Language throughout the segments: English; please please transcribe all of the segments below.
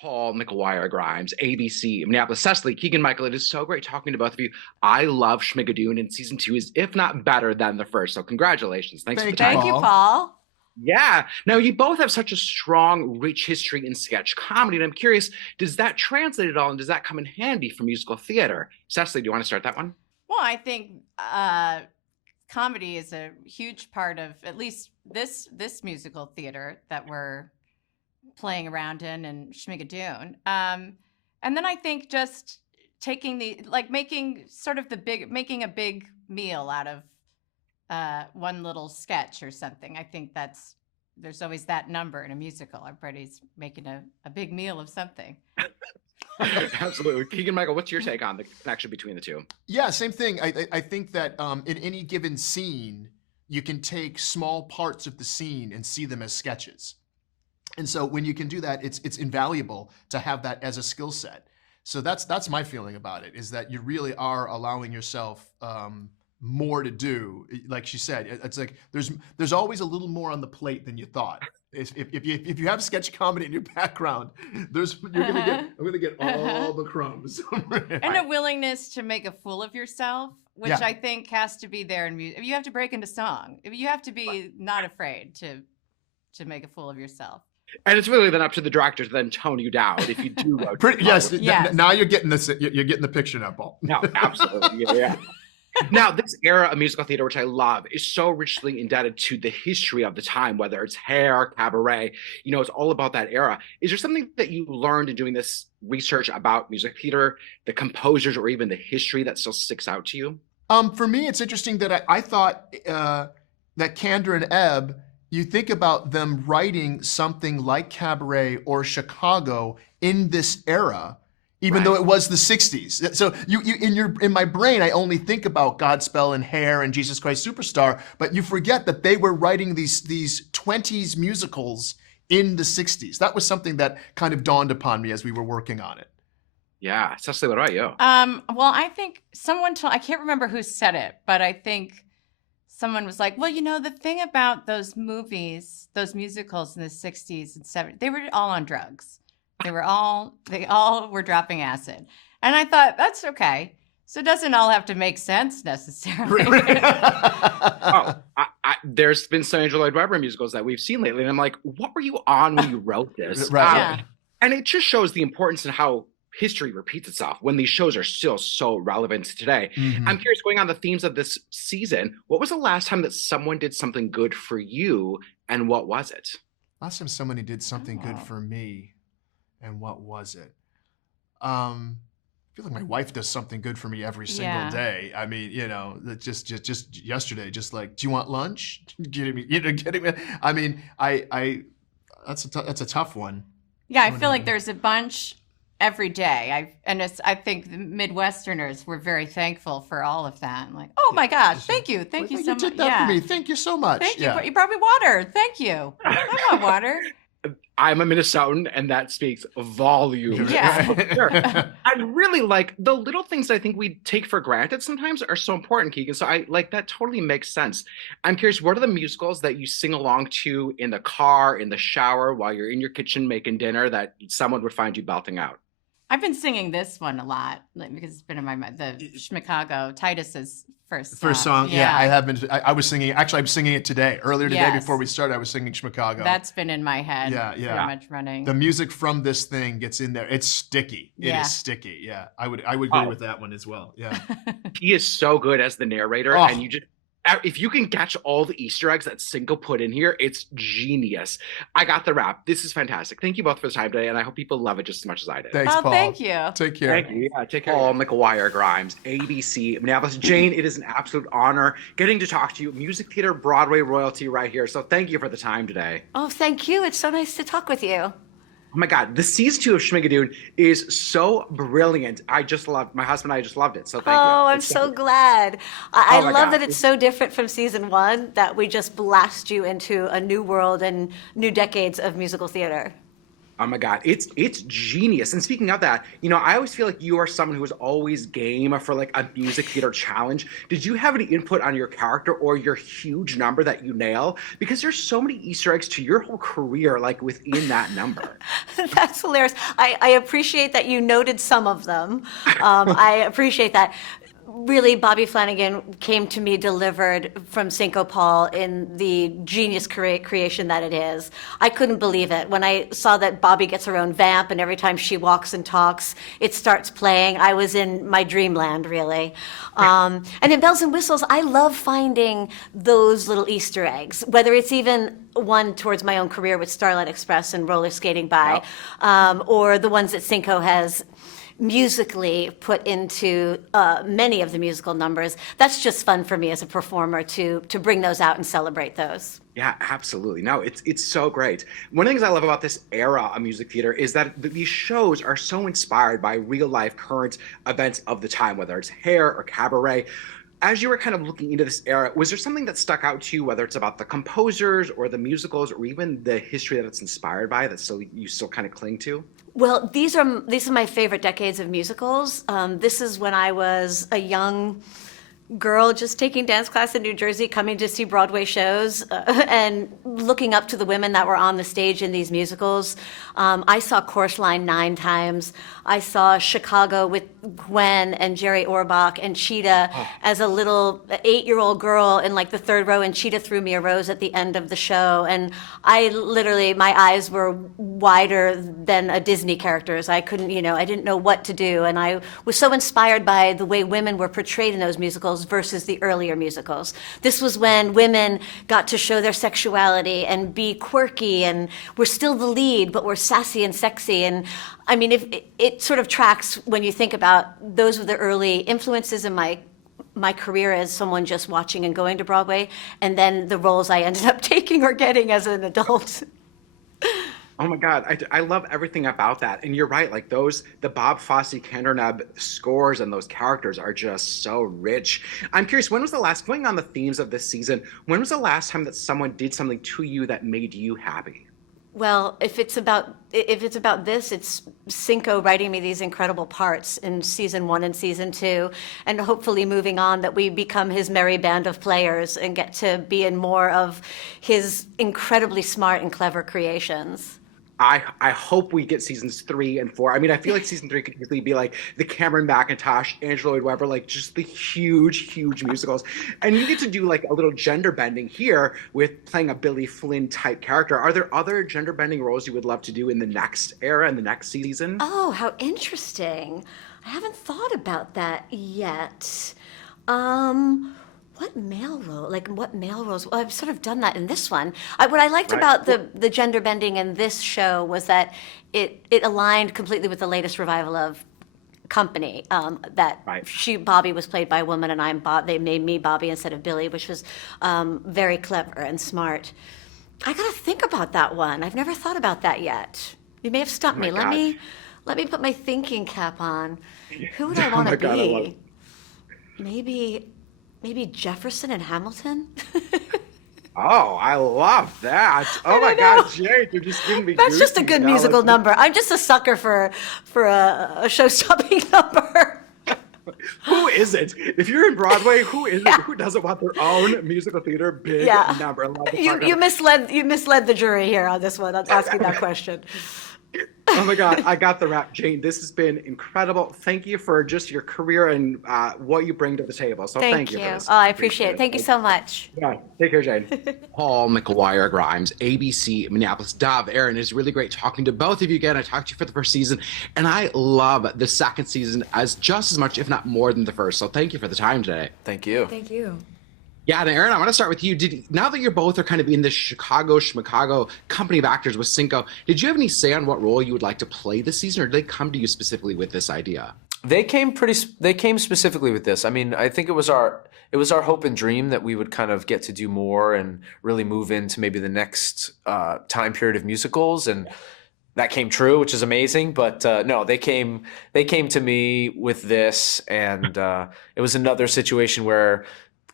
Paul, McGuire, Grimes, ABC, Minneapolis, Cecily, Keegan-Michael. It is so great talking to both of you. I love Schmigadoon, and season 2 is, if not better than the first. So congratulations. Thanks for the Thank you, time. Thank you, Paul. Paul. Yeah. Now, you both have such a strong, rich history in sketch comedy, and I'm curious, does that translate at all, and does that come in handy for musical theater? Cecily, do you want to start that one? Well, I think comedy is a huge part of at least this musical theater that we're playing around in and Schmigadoon. And then I think just taking making a big meal out of one little sketch or something. I think there's always that number in a musical. Everybody's making a big meal of something. Absolutely. Keegan-Michael, what's your take on the connection between the two? Yeah, same thing. I think that in any given scene, you can take small parts of the scene and see them as sketches. And so when you can do that, it's invaluable to have that as a skill set. So that's my feeling about it, is that you really are allowing yourself more to do. Like she said, it's like there's always a little more on the plate than you thought. If you have sketch comedy in your background, I'm gonna get all the crumbs. And a willingness to make a fool of yourself, which Yeah. I think has to be there in music. You have to break into song. You have to be not afraid to make a fool of yourself. And it's really then up to the director to then tone you down if you do go. Yes. Yes. Now you're getting this. You're getting the picture now, Paul. No, absolutely. Yeah. Now, this era of musical theater, which I love, is so richly indebted to the history of the time, whether it's Hair, Cabaret, it's all about that era. Is there something that you learned in doing this research about music theater, the composers, or even the history that still sticks out to you? For me, it's interesting that I thought that Candor and Ebb, you think about them writing something like Cabaret or Chicago in this era, even though it was the 60s. So in my brain, I only think about Godspell and Hair and Jesus Christ Superstar, but you forget that they were writing these 20s musicals in the 60s. That was something that kind of dawned upon me as we were working on it. Yeah. Cecily, what about you? Well, I think someone told, I can't remember who said it, but I think someone was like, well, the thing about those movies, those musicals in the 60s and 70s, they were all on drugs. They all were dropping acid. And I thought, that's okay. So it doesn't all have to make sense necessarily. There's been some Andrew Lloyd Webber musicals that we've seen lately, and I'm like, what were you on when you wrote this? Right. Yeah. And it just shows the importance and how history repeats itself when these shows are still so relevant today. Mm-hmm. I'm curious, going on the themes of this season, what was the last time that someone did something good for you, and what was it? Last time somebody did something good for me, and what was it? I feel like my wife does something good for me every single day. I mean, just yesterday, just like, do you want lunch? Getting me. I mean, that's a tough one. Yeah, I feel like there's a bunch every day. I think the Midwesterners were very thankful for all of that. I'm like, oh my gosh, thank you so much. You did that for me. Thank you so much. Thank you. You brought me water. Thank you. I want water. I'm a Minnesotan, and that speaks volumes. Yeah. Sure. I really like the little things I think we take for granted sometimes are so important, Keegan. So that totally makes sense. I'm curious, what are the musicals that you sing along to in the car, in the shower, while you're in your kitchen making dinner that someone would find you belting out? I've been singing this one a lot because it's been in my mind. The Chicago, Titus's first song. Yeah, I have been. I was singing. Actually, I'm singing it today. Earlier today, before we started, I was singing Chicago. That's been in my head. Yeah. Pretty much running. The music from this thing gets in there. It's sticky. It is sticky. Yeah, I would agree with that one as well. Yeah. He is so good as the narrator, and you just. If you can catch all the Easter eggs that Cinco put in here, it's genius. I got the rap. This is fantastic. Thank you both for the time today, and I hope people love it just as much as I did. Thanks, Paul. Thank you. Take care. Thank you. Yeah, take care. Paul, McGuire, Grimes, ABC, Minneapolis. Jane, it is an absolute honor getting to talk to you. Music theater, Broadway royalty right here. So thank you for the time today. Oh, thank you. It's so nice to talk with you. Oh my God, the season 2 of Schmigadoon is so brilliant. My husband and I just loved it. So thank you. Oh, I'm so glad. I love God. that it's so different from season 1, that we just blast you into a new world and new decades of musical theater. Oh my God, it's genius. And speaking of that, I always feel like you are someone who is always game for like a music theater challenge. Did you have any input on your character or your huge number that you nail? Because there's so many Easter eggs to your whole career, like within that number. That's hilarious. I appreciate that you noted some of them. I appreciate that. Really, Bobby Flanagan came to me delivered from Cinco Paul in the genius creation that it is. I couldn't believe it. When I saw that Bobby gets her own vamp and every time she walks and talks, it starts playing, I was in my dreamland, really. And in Bells and Whistles, I love finding those little Easter eggs, whether it's even one towards my own career with Starlight Express and Roller Skating By, or the ones that Cinco has musically put into many of the musical numbers. That's just fun for me as a performer to bring those out and celebrate those. Yeah, absolutely. No, it's so great. One of the things I love about this era of music theater is that these shows are so inspired by real life current events of the time, whether it's Hair or Cabaret. As you were kind of looking into this era, was there something that stuck out to you, whether it's about the composers or the musicals or even the history that it's inspired by that you still kind of cling to? Well, these are my favorite decades of musicals. This is when I was a young girl just taking dance class in New Jersey, coming to see Broadway shows, and looking up to the women that were on the stage in these musicals. I saw Chorus Line 9 times. I saw Chicago with Gwen and Jerry Orbach and Cheetah as a little 8-year-old girl in like the third row, and Cheetah threw me a rose at the end of the show. And I literally, my eyes were wider than a Disney character's. I couldn't, I didn't know what to do. And I was so inspired by the way women were portrayed in those musicals versus the earlier musicals. This was when women got to show their sexuality and be quirky, and we're still the lead, but we're sassy and sexy. And I mean, if it sort of tracks when you think about those were the early influences in my career as someone just watching and going to Broadway, and then the roles I ended up taking or getting as an adult. Oh my God, I love everything about that. And you're right, like the Bob Fosse Kenderneb scores and those characters are just so rich. I'm curious, going on the themes of this season, when was the last time that someone did something to you that made you happy? Well, if it's about this, it's Cinco writing me these incredible parts in season 1 and season 2, and hopefully moving on that we become his merry band of players and get to be in more of his incredibly smart and clever creations. I hope we get seasons 3 and 4. I mean, I feel like season 3 could easily be like the Cameron McIntosh, Angela Lloyd Webber, like just the huge musicals. And you get to do like a little gender bending here with playing a Billy Flynn type character. Are there other gender bending roles you would love to do in the next era, in the next season? Oh, how interesting. I haven't thought about that yet. What male roles? Well, I've sort of done that in this one. What I liked about the gender bending in this show was that it aligned completely with the latest revival of Company. Bobby was played by a woman, and they made me Bobby instead of Billy, which was very clever and smart. I gotta think about that one. I've never thought about that yet. You may have stumped me. Let me put my thinking cap on. Who would I want to be? I love it. Maybe Jefferson and Hamilton? Oh, I love that. Oh my God, Jade, you're just giving me That's just a good musical number. I'm just a sucker for a show-stopping number. Who isn't? If you're in Broadway, who isn't? Who doesn't want their own musical theater big number? You misled the jury here on this one. I'm asking that question. Oh my God, I got the rap, Jane. This has been incredible. Thank you for just your career and what you bring to the table. So thank you for this. Oh, I appreciate it. Thank you so much. Yeah, take care, Jane. Paul McGuire Grimes, ABC Minneapolis. Dove, Aaron, it's really great talking to both of you again. I talked to you for the first season, and I love the second season as just as much, if not more, than the first. So thank you for the time today. Thank you. Thank you. Yeah, and Aaron, I want to start with you. Now that you're both are kind of in the Schmigadoon company of actors with Cinco, did you have any say on what role you would like to play this season, or did they come to you specifically with this idea? They came specifically with this. I mean, I think it was our hope and dream that we would kind of get to do more and really move into maybe the next time period of musicals, and that came true, which is amazing. But no, they came to me with this, and it was another situation where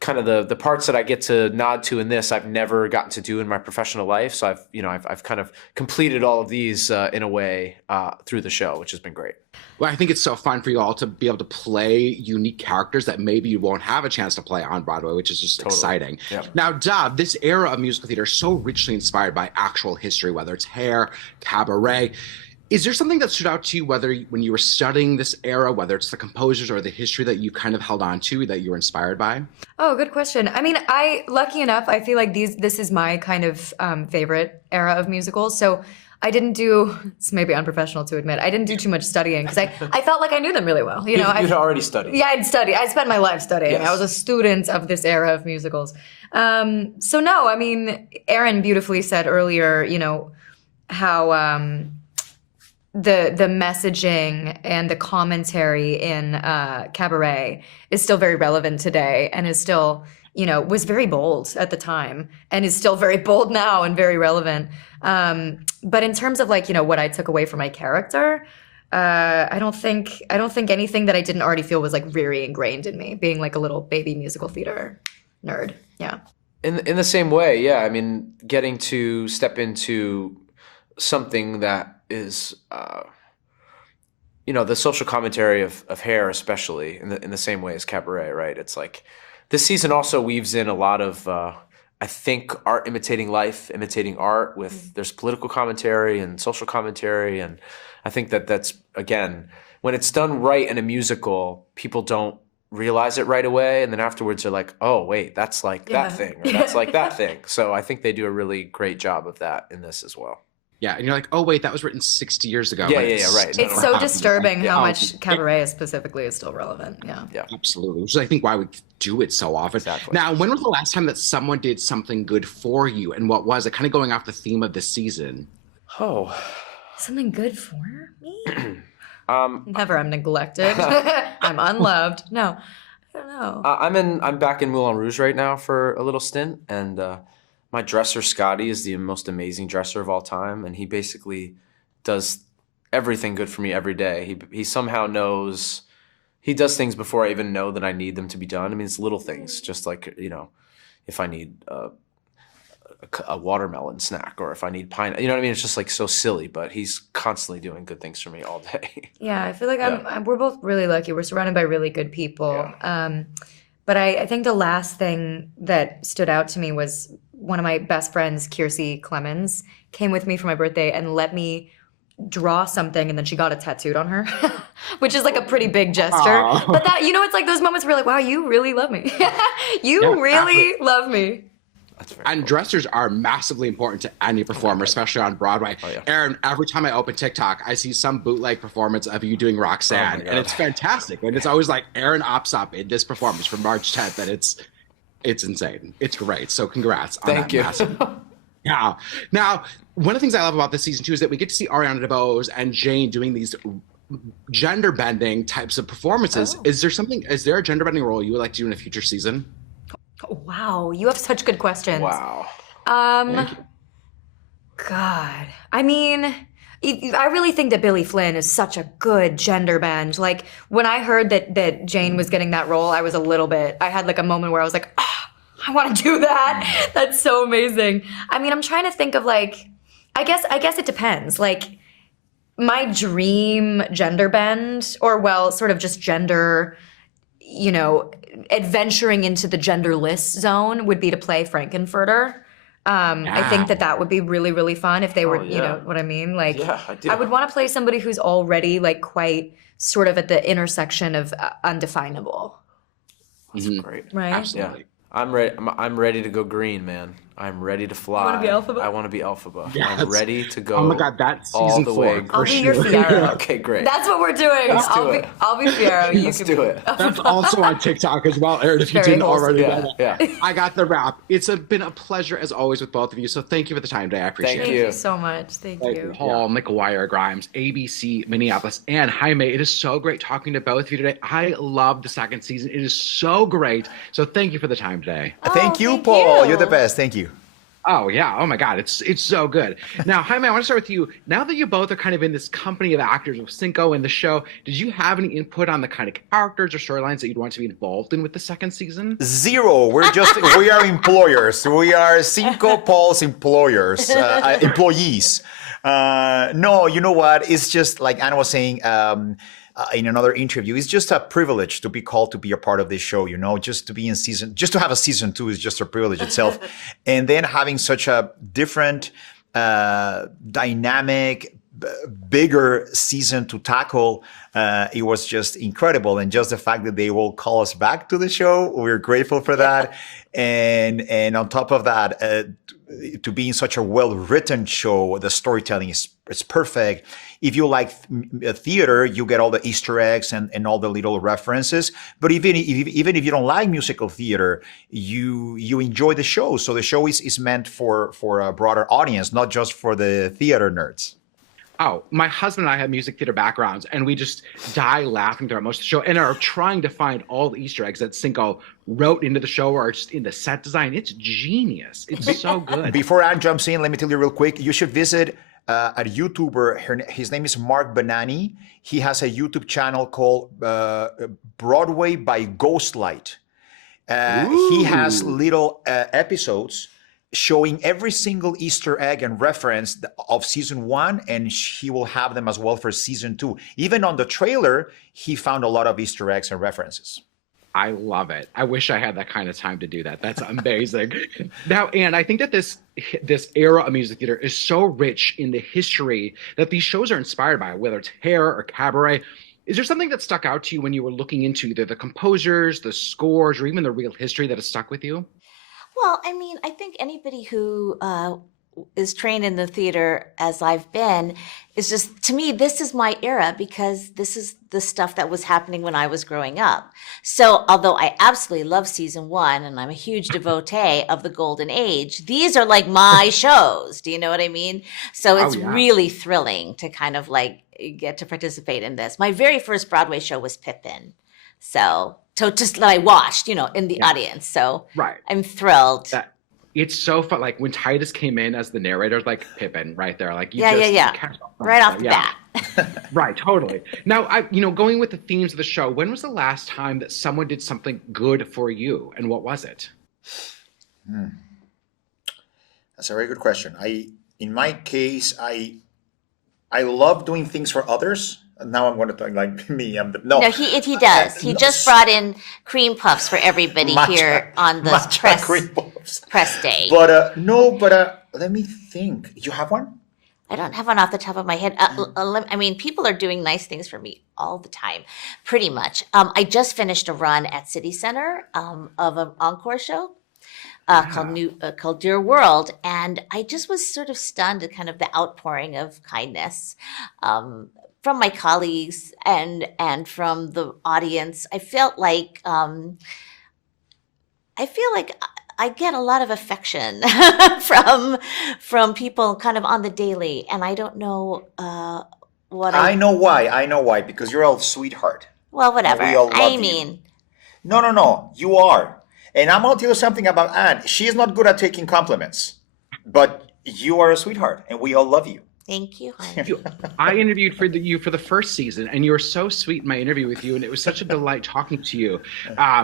kind of the parts that I get to nod to in this, I've never gotten to do in my professional life. So I've kind of completed all of these in a way through the show, which has been great. Well, I think it's so fun for you all to be able to play unique characters that maybe you won't have a chance to play on Broadway, which is just exciting. Yep. Now, Dub, this era of musical theater is so richly inspired by actual history, whether it's Hair, Cabaret. Is there something that stood out to you, whether when you were studying this era, whether it's the composers or the history that you kind of held on to, that you were inspired by? Oh, good question. I mean, lucky enough, I feel like this is my kind of favorite era of musicals. So I didn't do, it's maybe unprofessional to admit, I didn't do too much studying because I felt like I knew them really well. You know, You'd already studied. Yeah, I'd studied. I spent my life studying. Yes. I was a student of this era of musicals. So no, I mean, Aaron beautifully said earlier, you know, how the messaging and the commentary in Cabaret is still very relevant today and is still, you know, was very bold at the time and is still very bold now and very relevant. But in terms of like, you know, what I took away from my character, I don't think anything that I didn't already feel was like very ingrained in me, being like a little baby musical theater nerd. Yeah. In the same way, yeah. I mean, getting to step into something that is, you know, the social commentary of Hair, especially in the same way as Cabaret, right? It's like this season also weaves in a lot of, I think, art imitating life, imitating art. There's political commentary and social commentary, and I think that's again, when it's done right in a musical, people don't realize it right away, and then afterwards they're like, oh wait, that's like that thing, or that's like that thing. So I think they do a really great job of that in this as well. Yeah, and you're like, oh wait, that was written 60 years ago. Yeah, right. It's so disturbing how much Cabaret specifically is still relevant. Yeah. Absolutely, which is I think why we do it so often. Exactly. Now, when was the last time that someone did something good for you, and what was it? Kind of going off the theme of this season. Oh, Something good for me? Never. I'm neglected. I'm unloved. No, I don't know. I'm back in Moulin Rouge right now for a little stint, and my dresser Scotty is the most amazing dresser of all time, and he basically does everything good for me every day. He somehow knows, he does things before I even know that I need them to be done. I mean, it's little things, just like, you know, if I need a watermelon snack, or if I need pine, you know what I mean? It's just like so silly, but he's constantly doing good things for me all day. Yeah, I feel like we're both really lucky. We're surrounded by really good people. But I think the last thing that stood out to me was one of my best friends, Kiersey Clemens, came with me for my birthday and let me draw something, and then she got it tattooed on her, which is like a pretty big gesture. Aww. But that, you know, it's like those moments where you're like, wow, you really love me. You really love me. That's very And cool. dressers are massively important to any performer, especially on Broadway. Oh, yeah. Aaron, every time I open TikTok, I see some bootleg performance of you doing Roxanne, God. and it's fantastic. And it's always like Aaron Opsop in this performance from March 10th, and it's insane. It's great. So congrats on Thank that you. massive. Yeah. Now, one of the things I love about this season too is that we get to see Ariana DeBose and Jane doing these gender bending types of performances. Is there a gender bending role you would like to do in a future season? Wow, you have such good questions. Wow. God, I mean, I really think that Billy Flynn is such a good gender bend. Like, when I heard that Jane was getting that role, I had like a moment where I was like, I want to do that. That's so amazing. I mean, I'm trying to think of like, I guess it depends. Like, my dream gender bend, or well, sort of just gender, you know, adventuring into the genderless zone would be to play Frankenfurter. I think that would be really, really fun if they were, you know what I mean? Like, Yeah, I do. I would want to play somebody who's already like quite sort of at the intersection of undefinable. That's great. Right? Absolutely. Yeah. I'm ready to go green, man. I'm ready to fly. wanna be Elphaba? I want to be Elphaba. Yes. I'm ready to go. Oh my God, that's all season the 4. way. I'll be your Fiero. Okay, great. That's what we're doing. Let's do it. I'll be Fiero. You Let's can do be it. That's also on TikTok as well, Aaron, if you Very didn't already know wholesome. that. Yeah. I got the wrap. It's been a pleasure as always with both of you. So thank you for the time today. I appreciate Thank it. Thank you. you so much. Thank you. Paul, McGuire, Grimes, ABC, Minneapolis, and Jaime. It is so great talking to both of you today. I love the second season. It is so great. So thank you for the time today. Thank you, thank Paul. you. You're the best. Thank you. Oh yeah. Oh my God. It's so good. Now, Jaime, I want to start with you. Now that you both are kind of in this company of actors with Cinco and the show, did you have any input on the kind of characters or storylines that you'd want to be involved in with the second season? Zero. We are employers. We are Cinco Paul's employers, employees. No, you know what? It's just like Anna was saying in another interview. It's just a privilege to be called to be a part of this show. Just to be in just to have a season 2 is just a privilege itself, and then having such a different, dynamic, bigger season to tackle. It was just incredible, and just the fact that they will call us back to the show, we're grateful for that. And on top of that, to be in such a well-written show, the storytelling is perfect. If you like theater, you get all the Easter eggs and all the little references. But even if you don't like musical theater, you enjoy the show. So the show is meant for a broader audience, not just for the theater nerds. Oh, my husband and I have music theater backgrounds, and we just die laughing throughout most of the show and are trying to find all the Easter eggs that Cinco wrote into the show or just in the set design. It's genius. It's so good. Before Anne jumps in, let me tell you real quick, you should visit a YouTuber. His name is Mark Banani. He has a YouTube channel called Broadway by Ghostlight. He has little episodes showing every single Easter egg and reference of season 1, and he will have them as well for season 2. Even on the trailer, he found a lot of Easter eggs and references. I love it. I wish I had that kind of time to do that. That's amazing. Now, Anne, I think that this era of music theater is so rich in the history that these shows are inspired by, whether it's Hair or Cabaret. Is there something that stuck out to you when you were looking into either the composers, the scores, or even the real history that has stuck with you? Well, I mean, I think anybody who is trained in the theater as I've been is just, to me, this is my era because this is the stuff that was happening when I was growing up. So although I absolutely love season 1 and I'm a huge devotee of the golden age, these are like my shows. Do you know what I mean? So it's really thrilling to kind of like get to participate in this. My very first Broadway show was Pippin. So just that I watched, in the audience. So I'm thrilled. It's so fun. Like when Titus came in as the narrator, like Pippin right there. Like right off the bat. Right, totally. Now, going with the themes of the show, when was the last time that someone did something good for you, and what was it? That's a very good question. In my case, I love doing things for others. Now I'm going to talk like me. No, he does. He just brought in cream puffs for everybody here on the press day. But let me think. You have one? I don't have one off the top of my head. I mean, people are doing nice things for me all the time, pretty much. I just finished a run at City Center of an encore show called Dear World, and I just was sort of stunned at kind of the outpouring of kindness from my colleagues and from the audience. I felt like I get a lot of affection from people kind of on the daily, and I don't know what I know why. I know why, because you're a sweetheart. Well, whatever. I mean, no, you are. And I'm gonna tell you something about Anne. She is not good at taking compliments, but you are a sweetheart, and we all love you. Thank you. I interviewed you for the first season, and you were so sweet in my interview with you, and it was such a delight talking to you.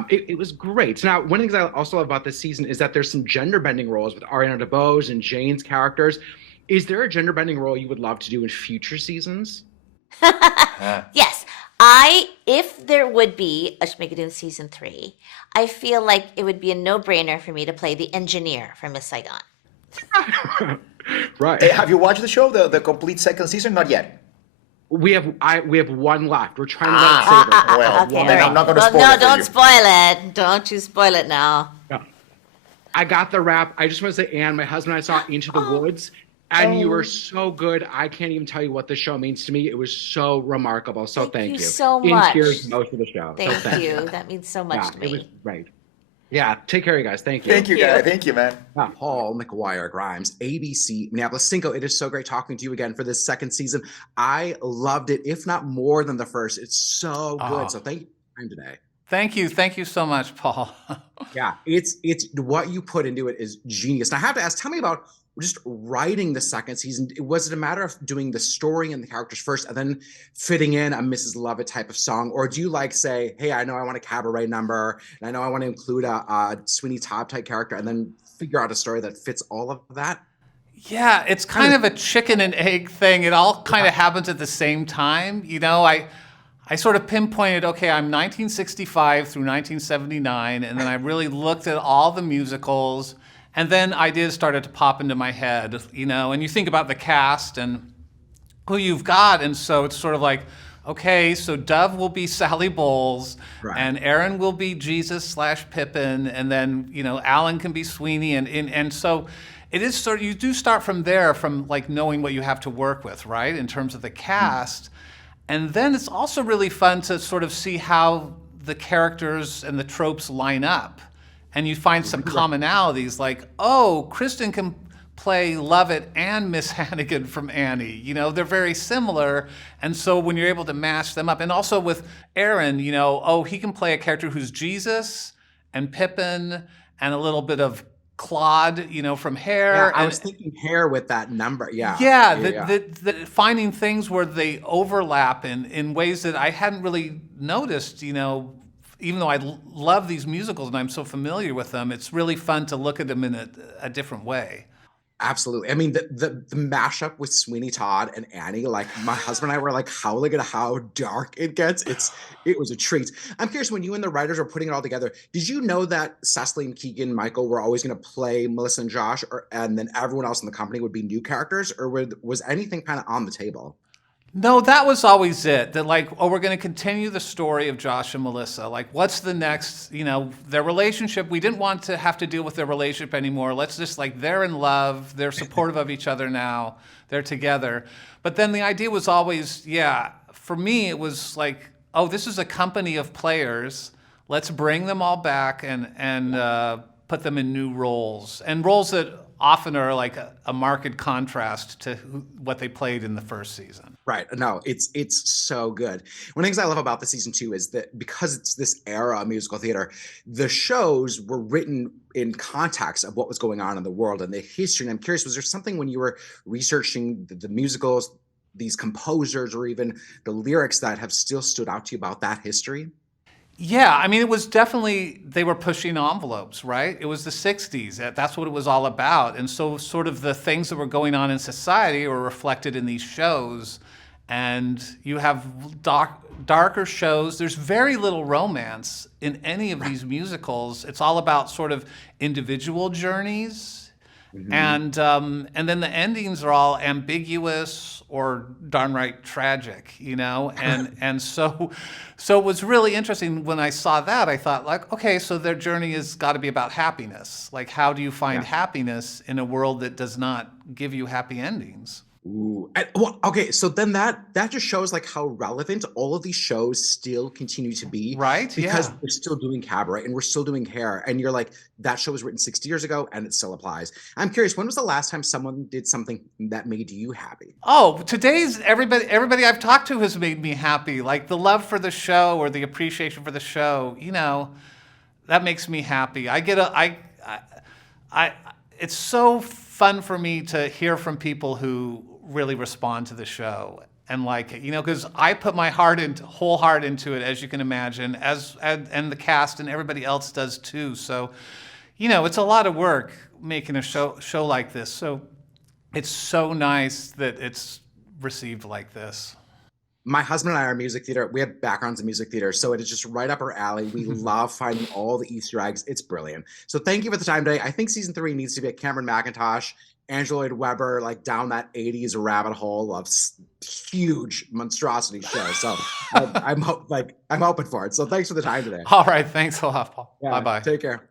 It was great. Now, one of the things I also love about this season is that there's some gender-bending roles with Ariana DeBose and Jane's characters. Is there a gender-bending role you would love to do in future seasons? Yes. If there would be a Schmigadoon season 3, I feel like it would be a no-brainer for me to play the engineer from Miss Saigon. Right. Hey, have you watched the show, the complete second season? Not yet. We have one left. We're trying to save it. Well, okay, then I'm not going to spoil no, it for don't you. spoil it. Don't you spoil it now. No. I got the rap. I just want to say, Anne, my husband and I saw Into the Woods, and you were so good. I can't even tell you what the show means to me. It was so remarkable. So thank you so much. In tears most of the show. Thank you. That means so much to me. It was great. Yeah, take care, you guys. Thank you. Thank you, guys. Thank you, man. Paul McGuire Grimes, ABC, Minneapolis. Cinco, it is so great talking to you again for this second season. I loved it, if not more than the first. It's so good. So thank you for your time today. Thank you so much, Paul. Yeah, it's what you put into it is genius. And I have to ask, tell me about just writing the second season. Was it a matter of doing the story and the characters first and then fitting in a Mrs. Lovett type of song? Or do you like say, hey, I know I want a cabaret number and I know I want to include a Sweeney Todd type character and then figure out a story that fits all of that? Yeah, it's kind of a chicken and egg thing. It all kind of happens at the same time. You know, I sort of pinpointed, okay, I'm 1965 through 1979, and then I really looked at all the musicals, and then ideas started to pop into my head, you know, and you think about the cast and who you've got, and so it's sort of like, okay, so Dove will be Sally Bowles, and Aaron will be Jesus / Pippin, and then, you know, Alan can be Sweeney, and so it is sort of, you do start from there, from like knowing what you have to work with, right, in terms of the cast. And then it's also really fun to sort of see how the characters and the tropes line up. And you find some commonalities like, oh, Kristen can play Lovett and Miss Hannigan from Annie. You know, they're very similar. And so when you're able to match them up, and also with Aaron, you know, oh, he can play a character who's Jesus and Pippin and a little bit of Claude, you know, from Hair. Yeah, I was thinking Hair with that number. Yeah. The finding things where they overlap in ways that I hadn't really noticed, you know, even though I love these musicals and I'm so familiar with them, it's really fun to look at them in a different way. Absolutely. I mean, the mashup with Sweeney Todd and Annie, like my husband and I were like howling at how dark it gets. It was a treat. I'm curious, when you and the writers were putting it all together, did you know that Cecily and Keegan-Michael were always going to play Melissa and Josh, and then everyone else in the company would be new characters, or was anything kind of on the table? No, that was always it. That like, oh, we're going to continue the story of Josh and Melissa. Like, what's the next, you know, their relationship. We didn't want to have to deal with their relationship anymore. Let's just like, they're in love. They're supportive of each other now. They're together. But then the idea was always, yeah, for me, it was like, oh, this is a company of players. Let's bring them all back and put them in new roles. And roles that often are like a marked contrast to what they played in the first season. Right. No, it's so good. One of the things I love about the season 2 is that because it's this era of musical theater, the shows were written in context of what was going on in the world and the history. And I'm curious, was there something when you were researching the musicals, these composers, or even the lyrics that have still stood out to you about that history? Yeah, I mean, it was definitely, they were pushing envelopes, right? It was the 60s. That's what it was all about. And so sort of the things that were going on in society were reflected in these shows. And you have darker shows. There's very little romance in any of these musicals. It's all about sort of individual journeys. Mm-hmm. And then the endings are all ambiguous or darn right tragic, you know? And so it was really interesting when I saw that. I thought like, okay, so their journey has got to be about happiness. Like, how do you find happiness in a world that does not give you happy endings? Ooh. Well, okay, so then that just shows like how relevant all of these shows still continue to be, right? Because we're still doing cabaret and we're still doing Hair, and you're like, that show was written 60 years ago and it still applies. I'm curious, when was the last time someone did something that made you happy? Oh, today's everybody I've talked to has made me happy. Like the love for the show or the appreciation for the show, you know, that makes me happy. It's so fun for me to hear from people who really respond to the show and like it, you know, because I put my whole heart into it, as you can imagine, and the cast and everybody else does too. So, you know, it's a lot of work making a show like this. So it's so nice that it's received like this. My husband and I are music theater. We have backgrounds in music theater, so it is just right up our alley. We love finding all the Easter eggs. It's brilliant. So thank you for the time today. I think season 3 needs to be a Cameron McIntosh, Angela Lloyd Webber, like down that 80s rabbit hole of huge monstrosity show. So I'm hoping for it. So thanks for the time today. All right. Thanks a lot, Paul. Yeah, Bye-bye. Take care.